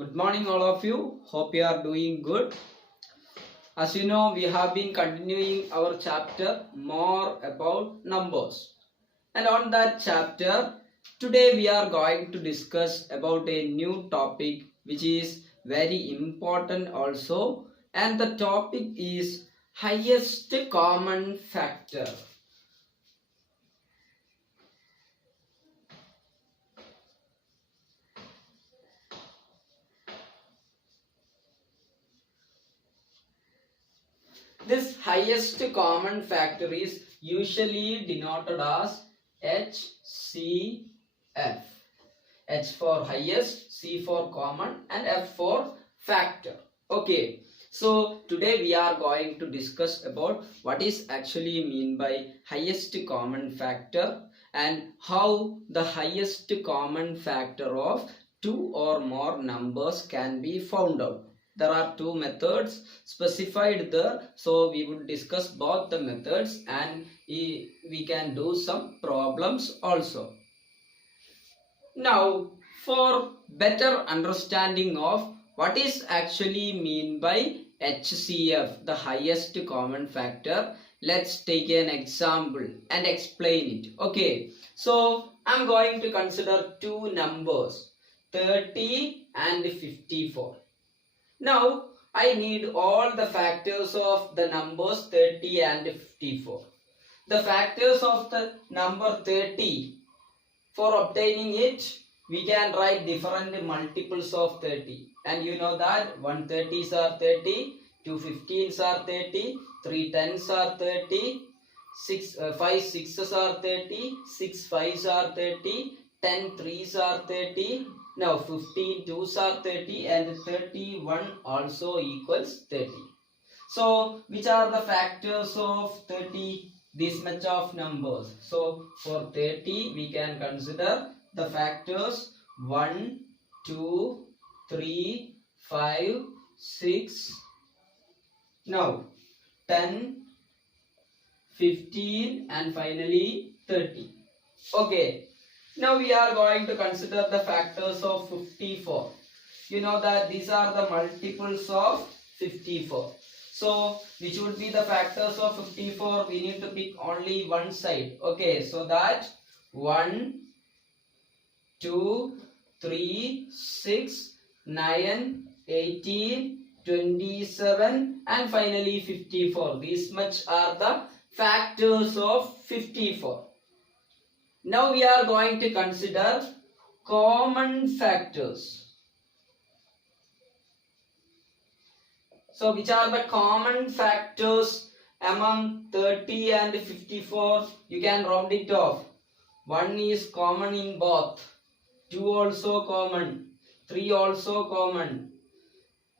Good morning, all of you. Hope you are doing good. As you know, we have been continuing our chapter more about numbers. And on that chapter, today we are going to discuss about a new topic which is very important also. And the topic is highest common factor. This highest common factor is usually denoted as HCF. H for highest, C for common, and F for factor. Okay, so today we are going to discuss about what is actually mean by highest common factor and how the highest common factor of two or more numbers can be found out. There are two methods specified there, so we would discuss both the methods and we can do some problems also. Now, for better understanding of what is actually mean by HCF, the highest common factor, let's take an example and explain it. Okay, so I'm going to consider two numbers, 30 and 54. Now, I need all the factors of the numbers 30 and 54. The factors of the number 30, for obtaining it, we can write different multiples of 30. And you know that 1 30s are 30, 2 15s are 30, 3 10s are 30, 5 6s are 30, 6 5s are 30, 10 3s are 30. Now 15 2s are 30 and 31 also equals 30. So which are the factors of 30? This much of numbers. So for 30 we can consider the factors 1, 2, 3, 5, 6, now 10, 15 and finally 30. Okay. Now we are going to consider the factors of 54. You know that these are the multiples of 54. So which would be the factors of 54? We need to pick only one side. Okay, so that 1, 2, 3, 6, 9, 18, 27 and finally 54. These much are the factors of 54. Now we are going to consider common factors. So which are the common factors among 30 and 54? You can round it off. 1 is common in both. 2 also common. 3 also common.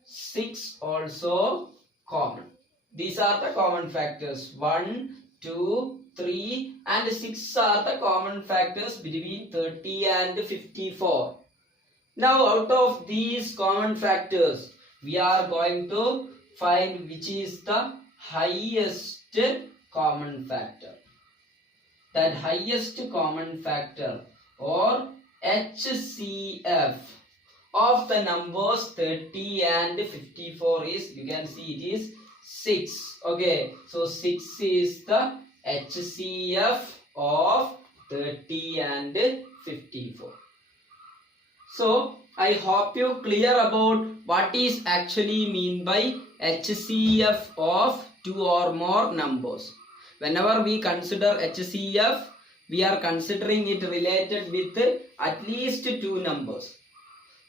6 also common. These are the common factors. 1, 2, 3 and 6 are the common factors between 30 and 54. Now out of these common factors, we are going to find which is the highest common factor. That highest common factor or HCF of the numbers 30 and 54 is, you can see it is 6. Okay, so 6 is the HCF of 30 and 54. So I hope you clear about what is actually mean by HCF of two or more numbers. Whenever we consider HCF, we are considering it related with at least two numbers.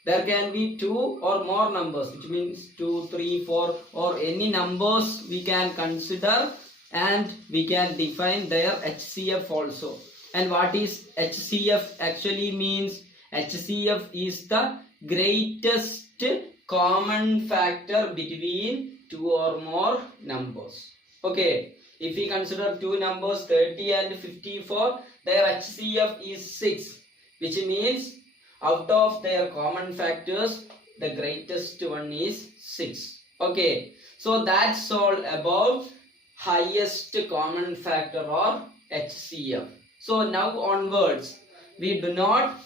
There can be two or more numbers, which means 2, 3, 4 or any numbers we can consider and we can define their HCF also. And what is HCF actually means? HCF is the greatest common factor between two or more numbers. Okay, if we consider two numbers 30 and 54, their HCF is 6, which means out of their common factors, the greatest one is 6. Okay, so that's all about highest common factor or HCF. So now onwards, we do not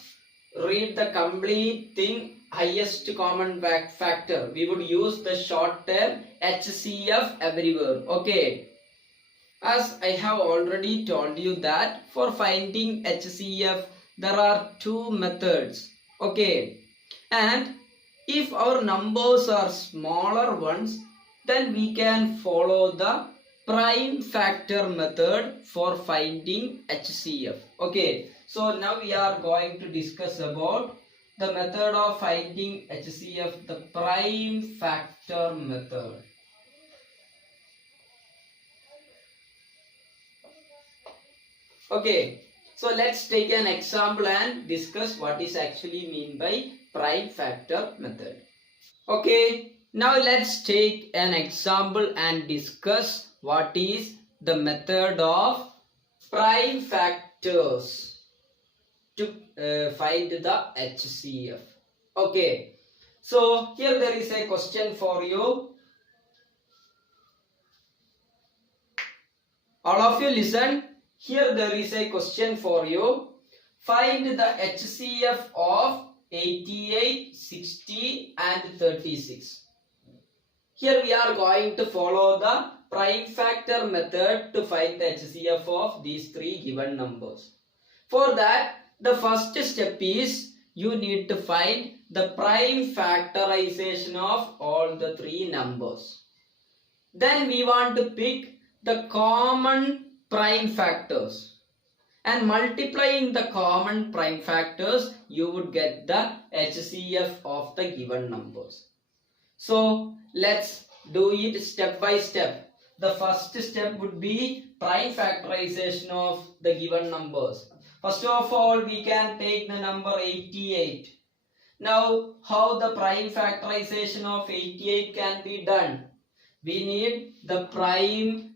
read the complete thing highest common factor, we would use the short term HCF everywhere. Okay. As I have already told you that for finding HCF there are two methods. Okay. And if our numbers are smaller ones, then we can follow the prime factor method for finding HCF. Okay. So now we are going to discuss about the method of finding HCF, the prime factor method. Okay, so let's take an example and discuss what is actually mean by prime factor method. Okay, now let's take an example and discuss what is the method of prime factors to find the HCF. Okay, so here there is a question for you. All of you listen. Here there is a question for you. Find the HCF of 88, 60 and 36. Here we are going to follow the prime factor method to find the HCF of these three given numbers. For that, the first step is you need to find the prime factorization of all the three numbers. Then we want to pick the common prime factors, and multiplying the common prime factors you would get the HCF of the given numbers. So let's do it step by step. The first step would be prime factorization of the given numbers. First of all, we can take the number 88. Now how the prime factorization of 88 can be done? We need the prime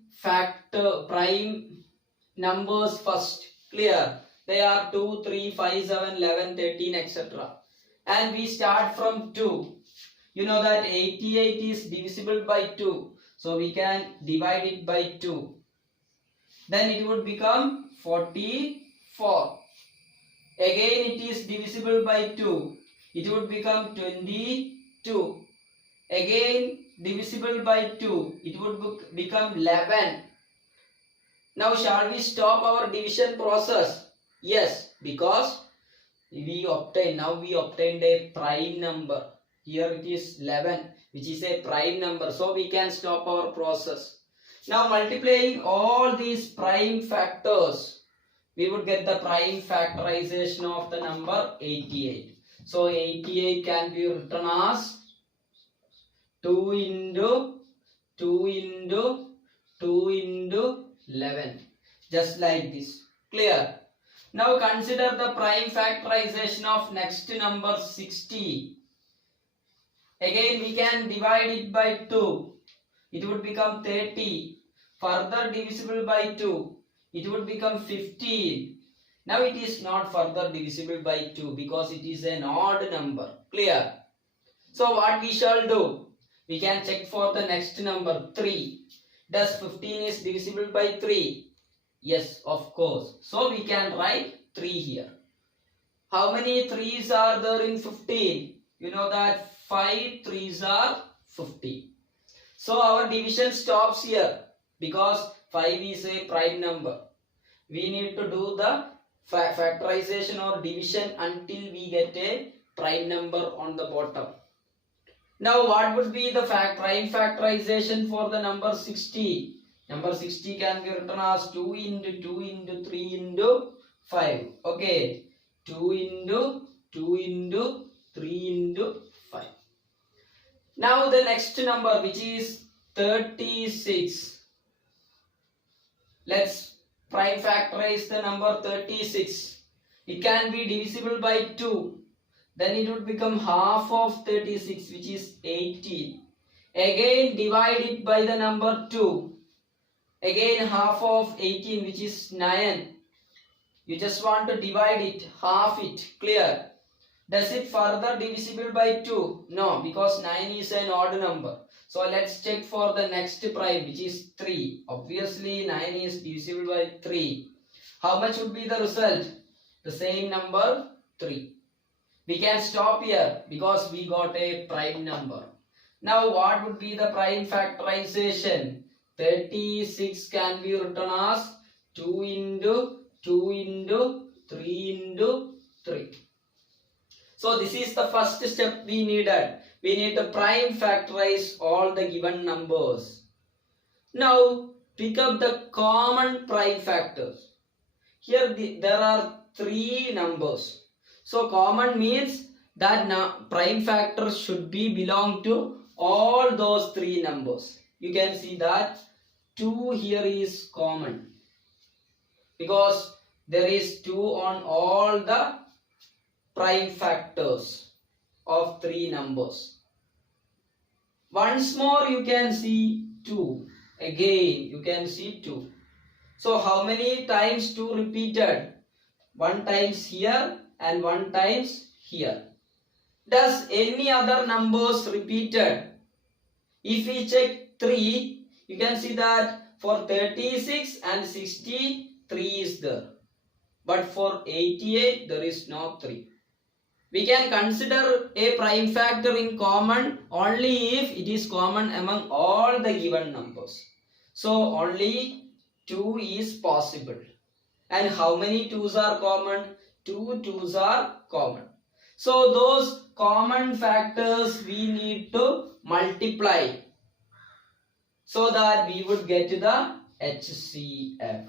numbers first. Clear? They are 2, 3, 5, 7, 11, 13, etc. And we start from 2. You know that 88 is divisible by 2. So we can divide it by 2. Then it would become 44. Again it is divisible by 2. It would become 22. Again divisible by 2. It would become 11. Now shall we stop our division process? Yes, because we obtained a prime number. Here it is 11, which is a prime number. So we can stop our process. Now multiplying all these prime factors, we would get the prime factorization of the number 88. So 88 can be written as 2 into 2 into 2 into 11. Just like this. Clear? Now consider the prime factorization of next number 60. Again we can divide it by 2. It would become 30. Further divisible by 2. It would become 15. Now it is not further divisible by 2 because it is an odd number. Clear? So what we shall do? We can check for the next number 3. Does 15 is divisible by 3? Yes, of course. So we can write 3 here. How many 3's are there in 15? You know that 5 3's are 50. So our division stops here because 5 is a prime number. We need to do the factorization or division until we get a prime number on the bottom. Now what would be the prime factorization for the number 60? Number 60 can be written as 2 into 2 into 3 into 5. Okay. 2 into 2 into 3 into 5. Now the next number, which is 36. Let's prime factorize the number 36. It can be divisible by 2. Then it would become half of 36, which is 18. Again divide it by the number 2. Again half of 18, which is 9. You just want to divide it, half it. Clear? Does it further divisible by 2? No, because 9 is an odd number. So let's check for the next prime, which is 3. Obviously 9 is divisible by 3. How much would be the result? The same number, 3. We can stop here because we got a prime number. Now what would be the prime factorization? 36 can be written as 2 into 2 into 3 into 3. So this is the first step we needed. We need to prime factorize all the given numbers. Now pick up the common prime factors. Here there are 3 numbers. So common means that prime factors should be belong to all those 3 numbers. You can see that 2 here is common because there is 2 on all the prime factors of 3 numbers. Once more you can see 2. Again you can see 2. So how many times 2 repeated? 1 times here and 1 times here. Does any other numbers repeated? If we check 3, you can see that for 36 and 60, 3 is there. But for 88, there is no 3. We can consider a prime factor in common only if it is common among all the given numbers. So only 2 is possible. And how many 2's are common? 2 2's are common. So those common factors we need to multiply so that we would get to the HCF.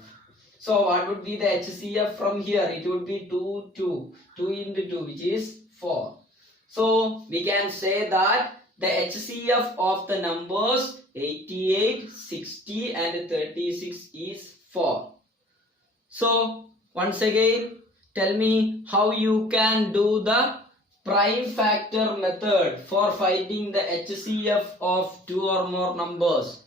So what would be the HCF from here? It would be 2 into 2, which is 4. So we can say that the HCF of the numbers 88, 60 and 36 is 4. So once again, tell me how you can do the prime factor method for finding the HCF of 2 or more numbers.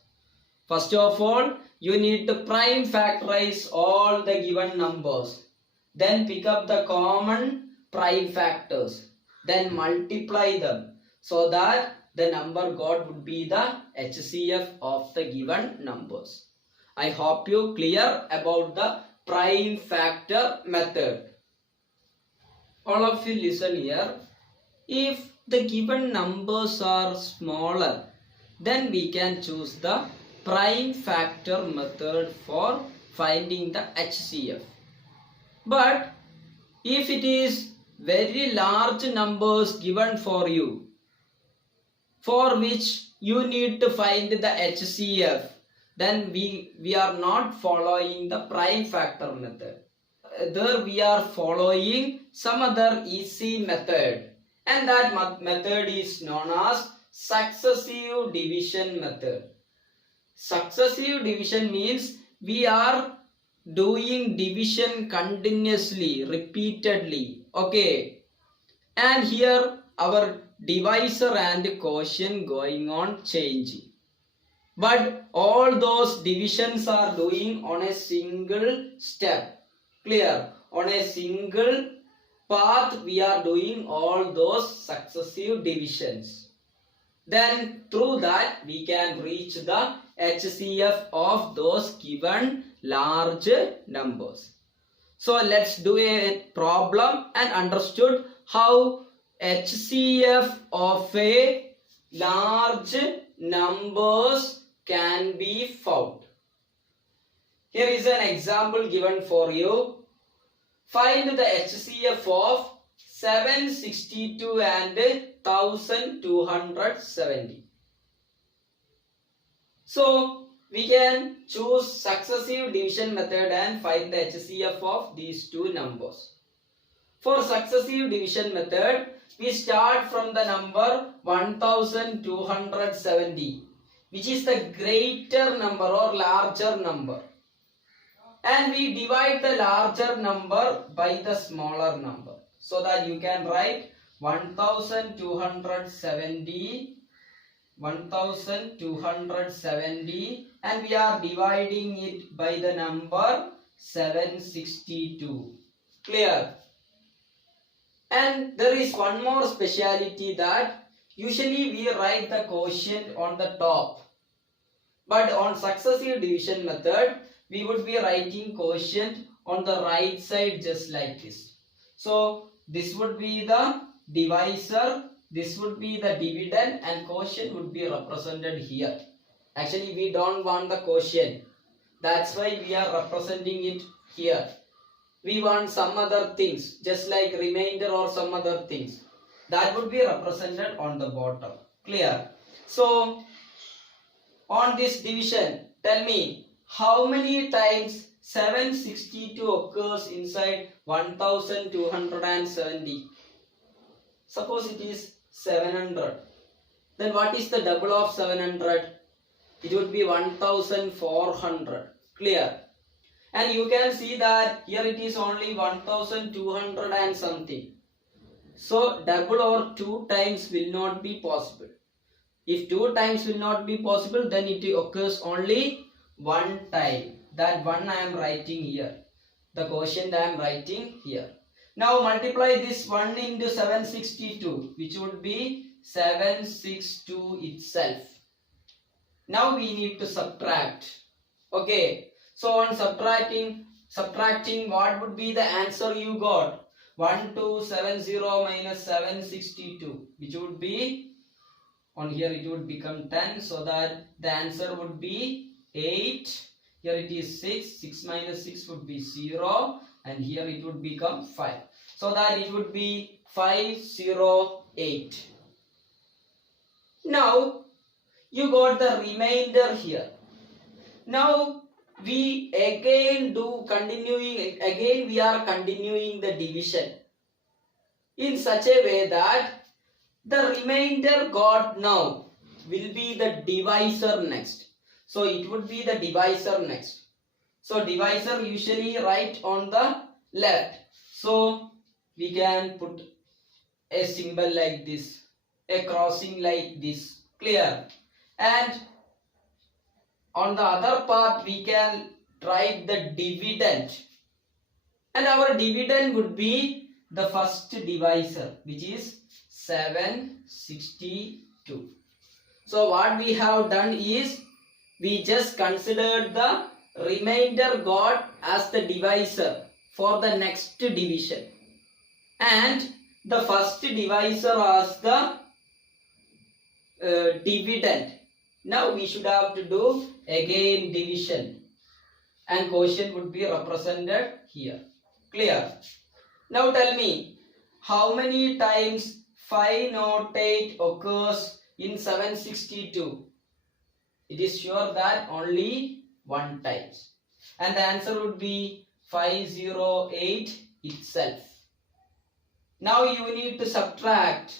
First of all, you need to prime factorize all the given numbers. Then pick up the common prime factors. Then multiply them so that the number got would be the HCF of the given numbers. I hope you clear about the prime factor method. All of you listen here. If the given numbers are smaller, then we can choose the prime factor method for finding the HCF. But if it is very large numbers given for you, for which you need to find the HCF, then we are not following the prime factor method. There we are following some other easy method, and that method is known as successive division method. Successive division means we are doing division continuously, repeatedly. Okay, and here our divisor and quotient going on changing. But all those divisions are doing on a single step. Clear? On a single path we are doing all those successive divisions. Then through that we can reach the HCF of those given large numbers. So let's do a problem and understood how HCF of a large numbers can be found. Here is an example given for you. Find the HCF of 762 and 1270. So we can choose successive division method and find the HCF of these two numbers. For successive division method, we start from the number 1270, which is the greater number or larger number. And we divide the larger number by the smaller number. So that you can write 1270 and we are dividing it by the number 762. Clear? And there is one more speciality that usually we write the quotient on the top. But on successive division method, we would be writing quotient on the right side just like this. So this would be the divisor, this would be the dividend, and quotient would be represented here. Actually, we don't want the quotient. That's why we are representing it here. We want some other things, just like remainder or some other things. That would be represented on the bottom. Clear? So, on this division, tell me how many times 762 occurs inside 1270. Suppose it is 700. Then what is the double of 700? It would be 1400. Clear? And you can see that here it is only 1200 and something. So double or 2 times will not be possible. If 2 times will not be possible, then it occurs only 1 time. That 1 I am writing here. The quotient I am writing here. Now multiply this 1 into 762, which would be 762 itself. Now we need to subtract. Okay. So on subtracting, what would be the answer you got? 1270 minus 762, which would be, on here it would become 10, so that the answer would be 8. Here it is 6. 6 minus 6 would be 0, and here it would become 5. So that it would be 508. Now you got the remainder here. Now we again we are continuing the division in such a way that the remainder got now will be the divisor next. So it would be the divisor next. So divisor usually write on the left. So we can put a symbol like this, a crossing like this. Clear? And on the other part we can write the dividend, and our dividend would be the first divisor, which is 762. So what we have done is we just considered the remainder got as the divisor for the next division, and the first divisor as the dividend. Now we should have to do again division, and quotient would be represented here. Clear? Now tell me how many times 508 occurs in 762? It is sure that only 1 times, and the answer would be 508 itself. Now you need to subtract.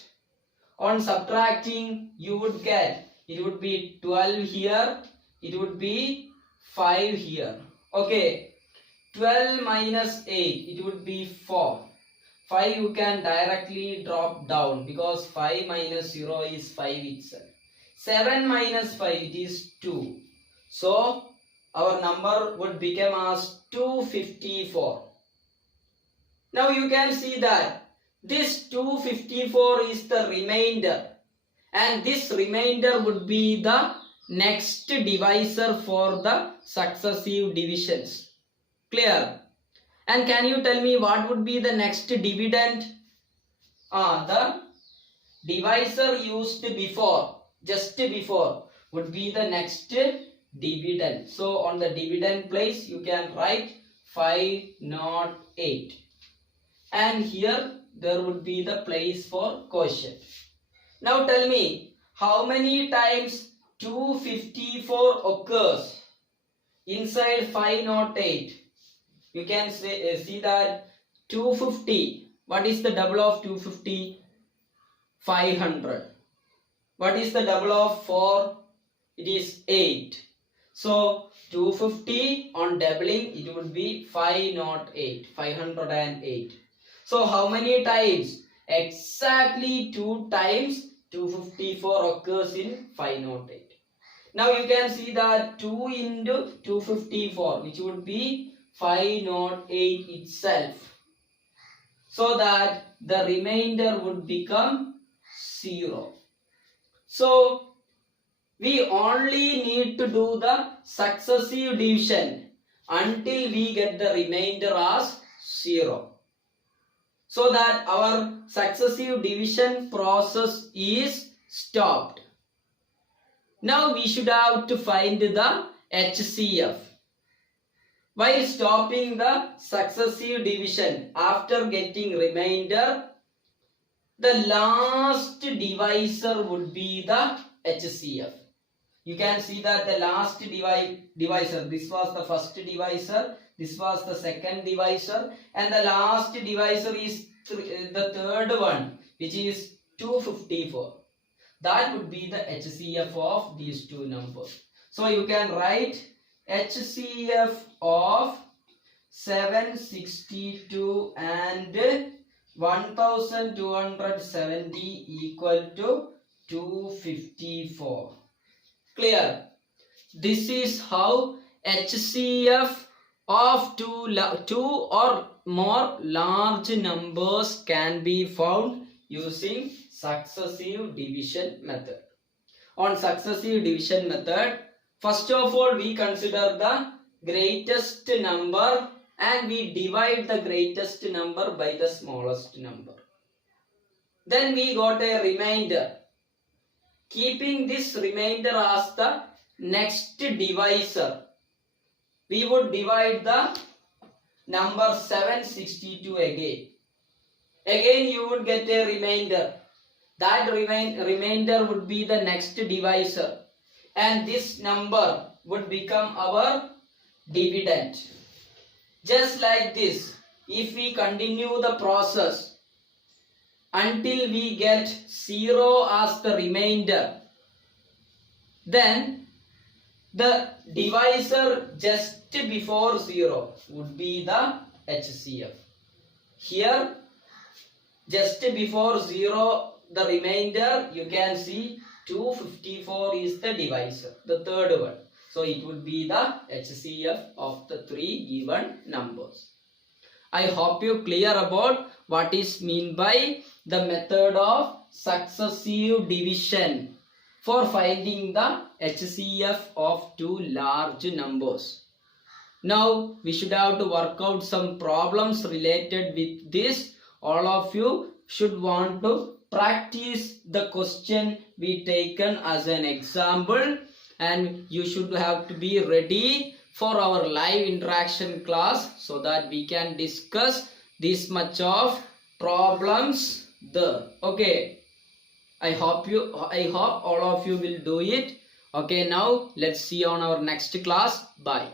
On subtracting, you would get, it would be 12 here, it would be 5 here. Okay, 12 minus 8, it would be 4. 5 you can directly drop down because 5 minus 0 is 5 itself. 7 minus 5, it is 2. So our number would become as 254. Now you can see that this 254 is the remainder, and this remainder would be the next divisor for the successive divisions. Clear? And can you tell me what would be the next dividend? The divisor used before, just before, would be the next dividend. So on the dividend place you can write 508, and here there would be the place for quotient. Now tell me how many times 254 occurs inside 508. You can see that 250. What is the double of 250? 500. What is the double of 4? It is 8. So 250 on doubling, it would be 508. 508. So how many times? Exactly 2 times 254 occurs in 508. Now you can see that 2 into 254, which would be 508 itself. So that the remainder would become 0. So we only need to do the successive division until we get the remainder as 0. so that our successive division process is stopped. Now we should have to find the HCF. While stopping the successive division after getting remainder, the last divisor would be the HCF. You can see that the last divisor, this was the first divisor, this was the second divisor, and the last divisor is the third one, which is 254. That would be the HCF of these two numbers. So you can write HCF of 762 and 1270 equal to 254. Clear? This is how HCF of two or more large numbers can be found using successive division method. On successive division method, first of all we consider the greatest number and we divide the greatest number by the smallest number. Then we got a remainder. Keeping this remainder as the next divisor, we would divide the number 762 again. Again you would get a remainder. That remainder would be the next divisor. And this number would become our dividend. Just like this, if we continue the process until we get 0 as the remainder, then the divisor just before 0 would be the HCF. Here, just before 0, the remainder, you can see 254 is the divisor, the third one. So it would be the HCF of the three given numbers. I hope you clear about what is meant by the method of successive division for finding the HCF of two large numbers. Now we should have to work out some problems related with this. All of you should want to practice the question we taken as an example, and you should have to be ready for our live interaction class so that we can discuss this much of problems there. Okay, I hope all of you will do it. Okay, now let's see on our next class. Bye.